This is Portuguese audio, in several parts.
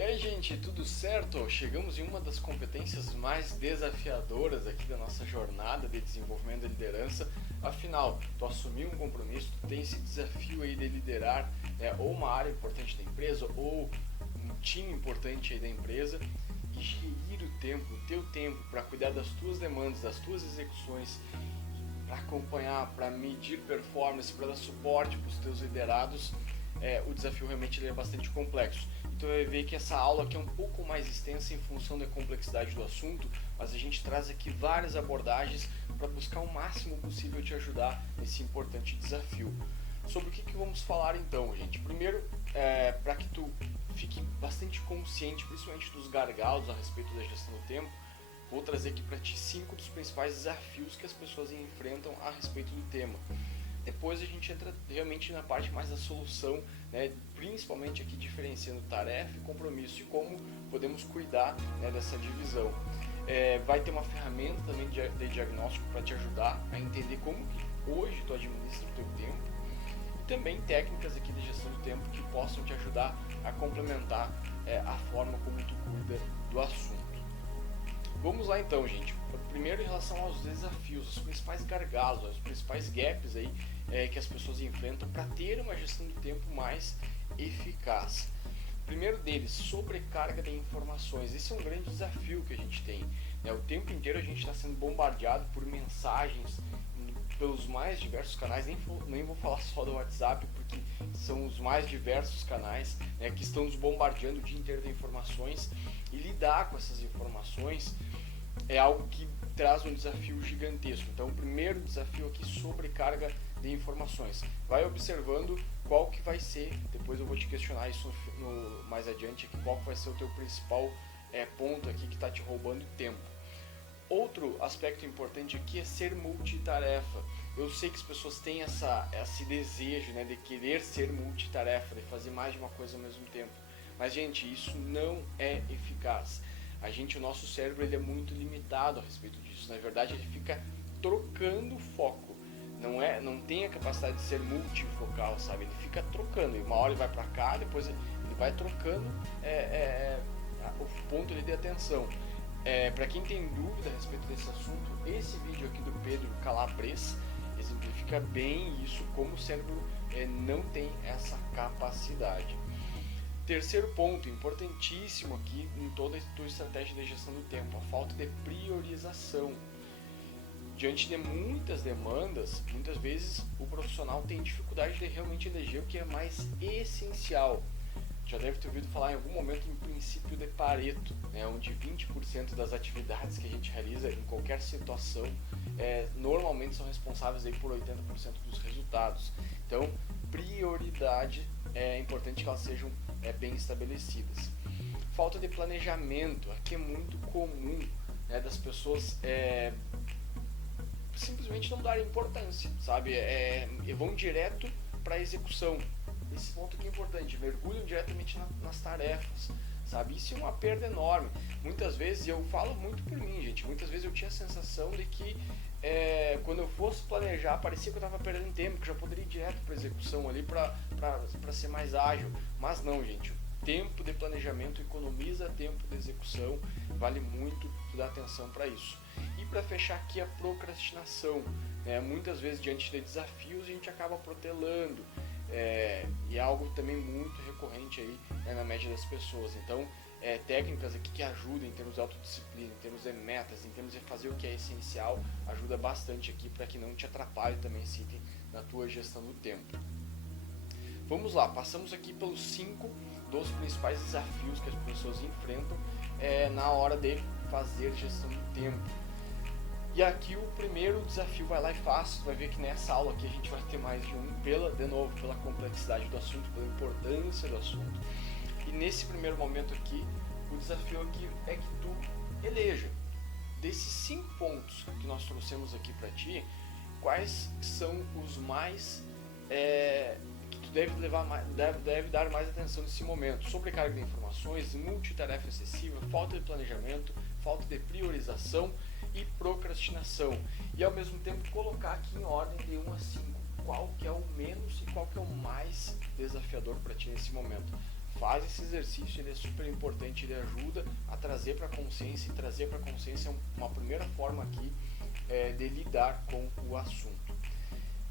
E aí, gente, tudo certo? Chegamos em uma das competências mais desafiadoras aqui da nossa jornada de desenvolvimento da liderança. Afinal, tu assumiu um compromisso, tu tem esse desafio aí de liderar ou uma área importante da empresa ou um time importante aí da empresa e gerir o teu tempo para cuidar das tuas demandas, das tuas execuções, para acompanhar, para medir performance, para dar suporte para os teus liderados. O desafio realmente é bastante complexo. Então vai ver que essa aula aqui é um pouco mais extensa em função da complexidade do assunto, mas a gente traz aqui várias abordagens para buscar o máximo possível te ajudar nesse importante desafio. Sobre o que vamos falar então, gente? Primeiro, para que tu fique bastante consciente, principalmente dos gargalos a respeito da gestão do tempo, vou trazer aqui para ti 5 dos principais desafios que as pessoas enfrentam a respeito do tema. Depois a gente entra realmente na parte mais da solução, né, principalmente aqui diferenciando tarefa e compromisso e como podemos cuidar, né, dessa divisão. Vai ter uma ferramenta também de diagnóstico para te ajudar a entender como que hoje tu administra o teu tempo e também técnicas aqui de gestão do tempo que possam te ajudar a complementar a forma como tu cuida do assunto. Vamos lá então, gente. Primeiro, em relação aos desafios, os principais gargalos, os principais gaps aí que as pessoas enfrentam para ter uma gestão do tempo mais eficaz. Primeiro deles, sobrecarga de informações. Esse é um grande desafio que a gente tem, né? O tempo inteiro a gente está sendo bombardeado por mensagens pelos mais diversos canais, nem vou falar só do WhatsApp, porque são os mais diversos canais, né, que estão nos bombardeando o dia inteiro de informações, e lidar com essas informações é algo que traz um desafio gigantesco. Então, o primeiro desafio aqui, sobrecarga de informações. Vai observando qual que vai ser, depois eu vou te questionar isso mais adiante, aqui, qual que vai ser o teu principal ponto aqui que está te roubando tempo. Outro aspecto importante aqui é ser multitarefa. Eu sei que as pessoas têm esse desejo, né, de querer ser multitarefa, de fazer mais de uma coisa ao mesmo tempo. Mas, gente, isso não é eficaz. O nosso cérebro ele é muito limitado a respeito disso. Na verdade, ele fica trocando foco. Não tem a capacidade de ser multifocal, sabe? Ele fica trocando. E uma hora ele vai para cá, depois ele vai trocando o ponto de atenção. Para quem tem dúvida a respeito desse assunto, esse vídeo aqui do Pedro Calabres exemplifica bem isso, como o cérebro não tem essa capacidade. Terceiro ponto, importantíssimo aqui em toda a tua estratégia de gestão do tempo, a falta de priorização. Diante de muitas demandas, muitas vezes o profissional tem dificuldade de realmente eleger o que é mais essencial. Já deve ter ouvido falar em algum momento em princípio de Pareto, né, onde 20% das atividades que a gente realiza em qualquer situação normalmente são responsáveis aí por 80% dos resultados. Então, prioridade é importante que elas sejam bem estabelecidas. Falta de planejamento, aqui é muito comum, né, das pessoas simplesmente não darem importância, sabe? Vão direto para a execução. Esse ponto aqui é importante, mergulham diretamente nas tarefas, sabe? Isso é uma perda enorme. Muitas vezes, eu falo muito por mim, gente, muitas vezes eu tinha a sensação de que quando eu fosse planejar, parecia que eu estava perdendo tempo, que eu já poderia ir direto para a execução ali para ser mais ágil. Mas não, gente, o tempo de planejamento economiza tempo de execução, vale muito dar atenção para isso. E para fechar aqui, a procrastinação. Muitas vezes, diante de desafios, a gente acaba protelando. E é algo também muito recorrente aí, na média das pessoas. Então, técnicas aqui que ajudam em termos de autodisciplina, em termos de metas, em termos de fazer o que é essencial, ajuda bastante aqui para que não te atrapalhe também esse item na tua gestão do tempo. Vamos lá, passamos aqui pelos 5 dos principais desafios que as pessoas enfrentam na hora de fazer gestão do tempo. E aqui o primeiro desafio, vai lá e faz, tu vai ver que nessa aula aqui a gente vai ter mais de um, pela complexidade do assunto, pela importância do assunto. E nesse primeiro momento aqui, o desafio aqui é que tu eleja, desses 5 pontos que nós trouxemos aqui para ti, quais são os mais que tu deve dar mais atenção nesse momento. Sobrecarga de informações, multitarefa excessiva, falta de planejamento, falta de priorização e procrastinação. E ao mesmo tempo colocar aqui em ordem de 1 a 5 qual que é o menos e qual que é o mais desafiador para ti nesse momento. Faz esse exercício, ele é super importante, ele ajuda a trazer para a consciência, e trazer para a consciência é uma primeira forma aqui de lidar com o assunto.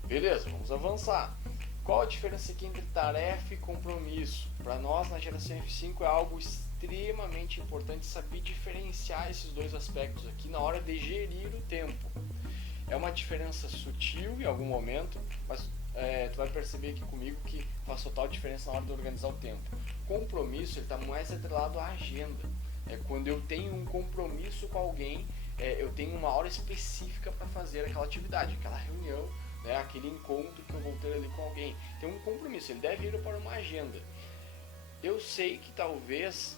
Beleza, vamos avançar. Qual a diferença aqui entre tarefa e compromisso? Para nós, na geração F5, é algo extremamente importante saber diferenciar esses dois aspectos aqui na hora de gerir o tempo. É uma diferença sutil em algum momento, mas tu vai perceber aqui comigo que faz total diferença na hora de organizar o tempo. Compromisso está mais atrelado à agenda. Quando eu tenho um compromisso com alguém, eu tenho uma hora específica para fazer aquela atividade, aquela reunião, aquele encontro que eu vou ter ali com alguém. Tem um compromisso, ele deve ir para uma agenda. Eu sei que talvez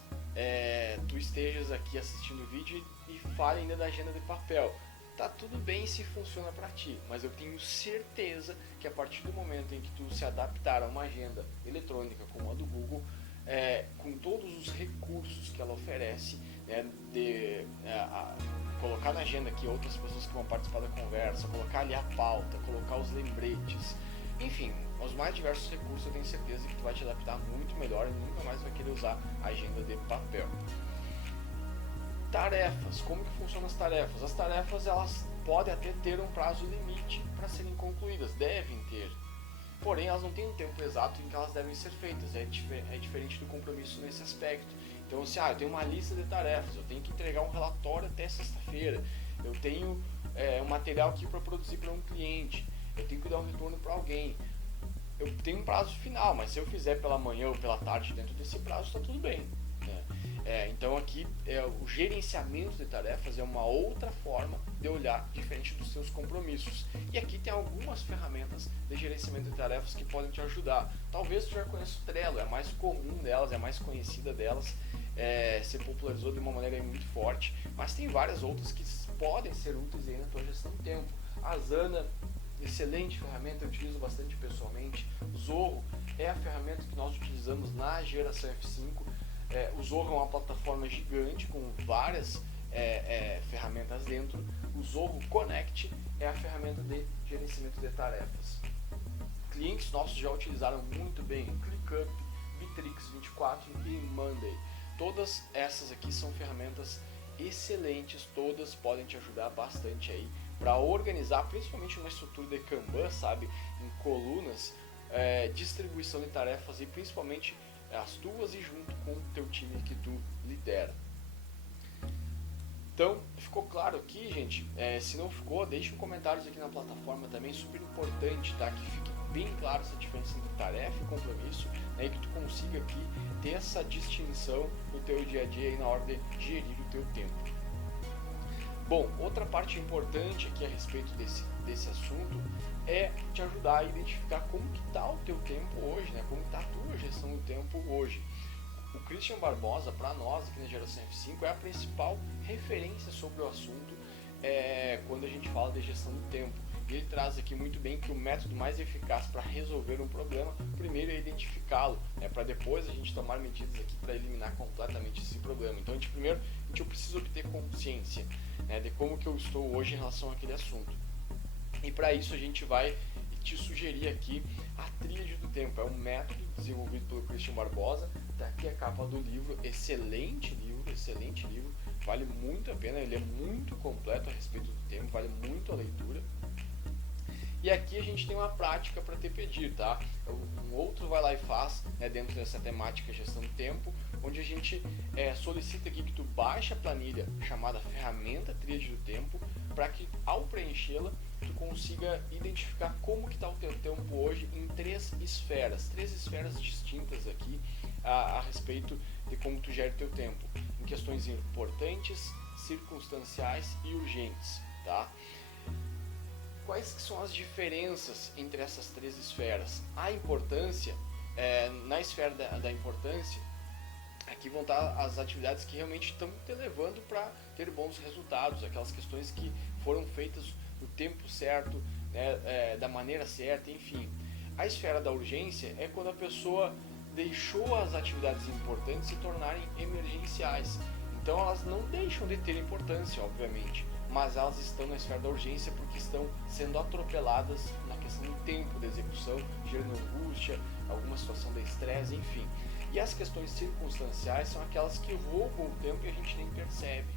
tu estejas aqui assistindo o vídeo e fale ainda da agenda de papel. Tá tudo bem se funciona para ti, mas eu tenho certeza que a partir do momento em que tu se adaptar a uma agenda eletrônica como a do Google, com todos os recursos que ela oferece, colocar na agenda aqui outras pessoas que vão participar da conversa, colocar ali a pauta, colocar os lembretes, enfim, os mais diversos recursos, eu tenho certeza que tu vai te adaptar muito melhor e nunca mais vai querer usar a agenda de papel. Tarefas, como que funcionam as tarefas? As tarefas, elas podem até ter um prazo limite para serem concluídas, devem ter, porém elas não têm um tempo exato em que elas devem ser feitas, é diferente do compromisso nesse aspecto. Então, se eu tenho uma lista de tarefas, eu tenho que entregar um relatório até sexta-feira, eu tenho um material aqui para produzir para um cliente, eu tenho que dar um retorno para alguém, eu tenho um prazo final, mas se eu fizer pela manhã ou pela tarde dentro desse prazo, está tudo bem. Então aqui o gerenciamento de tarefas é uma outra forma de olhar diferente dos seus compromissos. E aqui tem algumas ferramentas de gerenciamento de tarefas que podem te ajudar. Talvez tu já conheça o Trello, é a mais comum delas, é a mais conhecida delas, se popularizou de uma maneira muito forte, mas tem várias outras que podem ser úteis aí na tua gestão de tempo. A Asana, excelente ferramenta, eu utilizo bastante pessoalmente. O Zorro é a ferramenta que nós utilizamos na geração F5. O Zorro é uma plataforma gigante com várias ferramentas dentro. O Zorro Connect é a ferramenta de gerenciamento de tarefas. Clientes nossos já utilizaram muito bem ClickUp, Bitrix 24 e Monday. Todas essas aqui são ferramentas excelentes, todas podem te ajudar bastante aí para organizar, principalmente uma estrutura de Kanban, sabe, em colunas, distribuição de tarefas e principalmente as tuas e junto com o teu time que tu lidera. Então, ficou claro aqui, gente? Se não ficou, deixe um comentário aqui na plataforma também, super importante, tá? Que fique bem claro essa diferença entre tarefa e compromisso, e que tu consiga aqui ter essa distinção no teu dia a dia aí na hora de gerir o teu tempo. Bom, outra parte importante aqui a respeito desse assunto é te ajudar a identificar como que está o teu tempo hoje, né? Como está a tua gestão do tempo hoje. O Christian Barbosa, para nós aqui na geração F5, é a principal referência sobre o assunto quando a gente fala de gestão do tempo. Ele traz aqui muito bem que o método mais eficaz para resolver um problema, primeiro é identificá-lo, para depois a gente tomar medidas aqui para eliminar completamente esse problema. Então, primeiro, eu preciso obter consciência de como que eu estou hoje em relação àquele assunto. E para isso a gente vai te sugerir aqui a tríade do tempo. É um método desenvolvido pelo Christian Barbosa. Tá aqui a capa do livro, excelente livro, vale muito a pena, ele é muito completo a respeito do tempo, vale muito a leitura. E aqui a gente tem uma prática para te pedir, tá? Um outro vai lá e faz, dentro dessa temática gestão do tempo, onde a gente solicita aqui que tu baixe a planilha chamada ferramenta tríade do tempo, para que ao preenchê-la tu consiga identificar como que está o teu tempo hoje em três esferas distintas aqui a respeito de como tu gera o teu tempo, em questões importantes, circunstanciais e urgentes, tá? Quais que são as diferenças entre essas três esferas? A importância, na esfera da importância, aqui vão estar as atividades que realmente estão te levando para ter bons resultados, aquelas questões que foram feitas no tempo certo, da maneira certa, enfim. A esfera da urgência é quando a pessoa deixou as atividades importantes se tornarem emergenciais. Então elas não deixam de ter importância, obviamente, mas elas estão na esfera da urgência porque estão sendo atropeladas na questão do tempo de execução, gerando angústia, alguma situação de estresse, enfim. E as questões circunstanciais são aquelas que roubam o tempo e a gente nem percebe.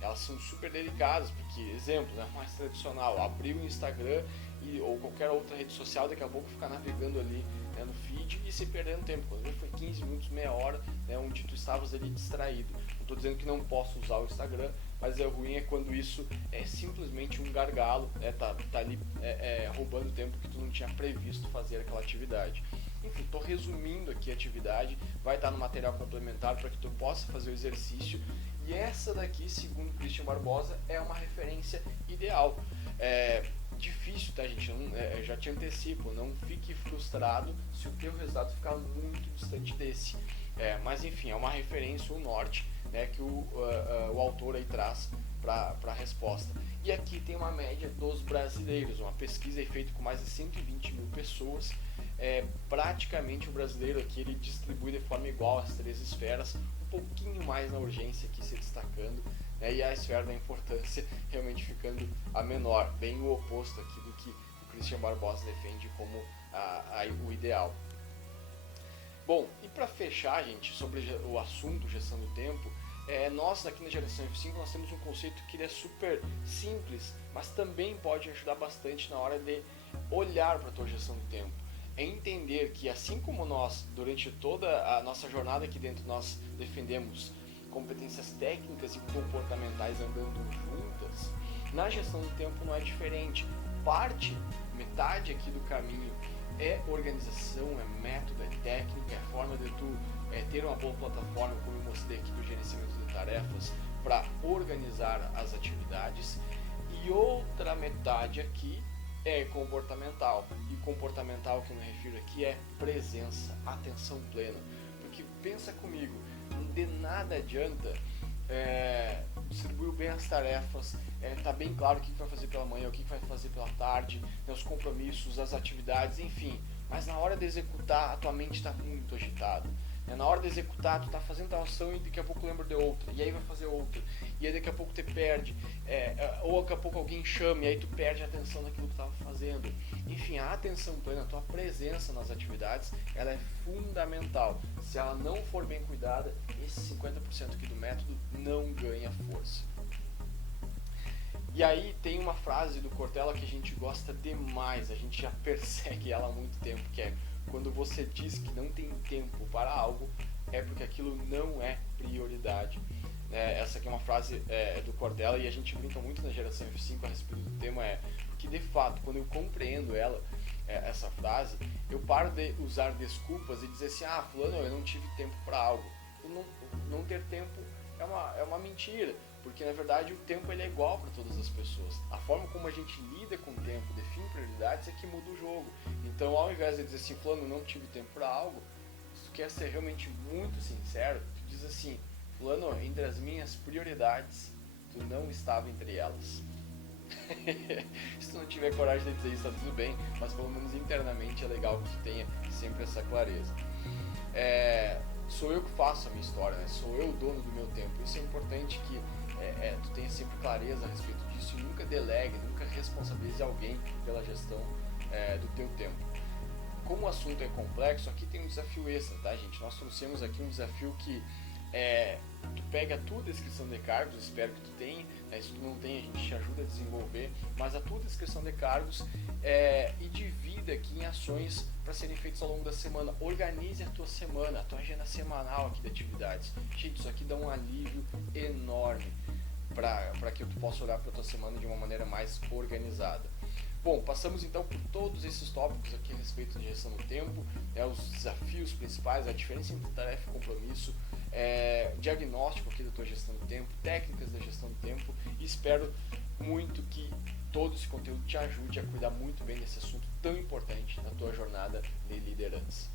Elas são super delicadas, porque, exemplo, né, mais tradicional, abrir o Instagram ou qualquer outra rede social, daqui a pouco ficar navegando ali, né, no feed e se perdendo tempo. Quando foi 15 minutos, meia hora, né, onde tu estavas ali distraído. Não estou dizendo que não posso usar o Instagram, mas é ruim é quando isso é simplesmente um gargalo, né, tá ali roubando tempo que tu não tinha previsto fazer aquela atividade. Enfim, estou resumindo aqui a atividade, vai estar no material complementar para que tu possa fazer o exercício. E essa daqui, segundo Christian Barbosa, é uma referência ideal. É difícil, tá, gente? Já te antecipo, não fique frustrado se o teu resultado ficar muito distante desse. Mas enfim, é uma referência, um norte, né, que o autor aí traz para a resposta. E aqui tem uma média dos brasileiros, uma pesquisa feita com mais de 120 mil pessoas. Praticamente o brasileiro aqui ele distribui de forma igual as três esferas, um pouquinho mais na urgência aqui se destacando, né, e a esfera da importância realmente ficando a menor, bem o oposto aqui do que o Christian Barbosa defende como o ideal. Bom, e para fechar, gente, sobre o assunto gestão do tempo, nós aqui na Geração F5 nós temos um conceito que ele é super simples, mas também pode ajudar bastante na hora de olhar para a tua gestão do tempo. É entender que assim como nós, durante toda a nossa jornada aqui dentro, nós defendemos competências técnicas e comportamentais andando juntas, na gestão do tempo não é diferente. Metade aqui do caminho é organização, é método, é técnica, é forma de tu ter uma boa plataforma, como eu mostrei aqui do gerenciamento de tarefas, para organizar as atividades. E outra metade aqui é comportamental. E comportamental que eu me refiro aqui é presença, atenção plena. Porque pensa comigo, de nada adianta distribuir bem as tarefas, tá bem claro o que vai fazer pela manhã, o que vai fazer pela tarde, né, os compromissos, as atividades, enfim. Mas na hora de executar, a tua mente está muito agitada. Na hora de executar, tu tá fazendo a ação e daqui a pouco lembra de outra, e aí vai fazer outra, e aí daqui a pouco te perde, ou daqui a pouco alguém chama e aí tu perde a atenção naquilo que tu tava fazendo. Enfim, a atenção plena, a tua presença nas atividades, ela é fundamental. Se ela não for bem cuidada, esse 50% aqui do método não ganha força. E aí tem uma frase do Cortella que a gente gosta demais, a gente já persegue ela há muito tempo, que é: quando você diz que não tem tempo para algo, é porque aquilo não é prioridade. Essa aqui é uma frase do Cortella e a gente brinca muito na Geração F5 a respeito do tema, porque de fato, quando eu compreendo essa frase, eu paro de usar desculpas e dizer assim: fulano, eu não tive tempo para algo. Não ter tempo é uma mentira, porque na verdade o tempo ele é igual para todas as pessoas. A forma como a gente lida com o tempo, define prioridades, é que muda o jogo. Então, ao invés de dizer assim: fulano, não tive tempo para algo, se tu quer ser realmente muito sincero, tu diz assim: fulano, entre as minhas prioridades, tu não estava entre elas. Se tu não tiver coragem de dizer isso, tá tudo bem, mas pelo menos internamente é legal que tu tenha sempre essa clareza. Sou eu que faço a minha história, né? Sou eu o dono do meu tempo. Isso é importante que tu tenha sempre clareza a respeito disso e nunca delegue, nunca responsabilize alguém pela gestão do teu tempo. Como o assunto é complexo, aqui tem um desafio extra, tá, gente? Nós trouxemos aqui um desafio que tu pega a tua descrição de cargos, espero que tu tenha, se tu não tem, a gente te ajuda a desenvolver, mas a tua descrição de cargos e divida aqui em ações para serem feitas ao longo da semana. Organize a tua semana, a tua agenda semanal aqui de atividades. Gente, isso aqui dá um alívio enorme para que tu possa olhar para a tua semana de uma maneira mais organizada. Bom, passamos então por todos esses tópicos aqui a respeito de gestão do tempo, os desafios principais, a diferença entre tarefa e compromisso, diagnóstico aqui da tua gestão do tempo, técnicas da gestão do tempo, e espero muito que todo esse conteúdo te ajude a cuidar muito bem desse assunto tão importante na tua jornada de liderança.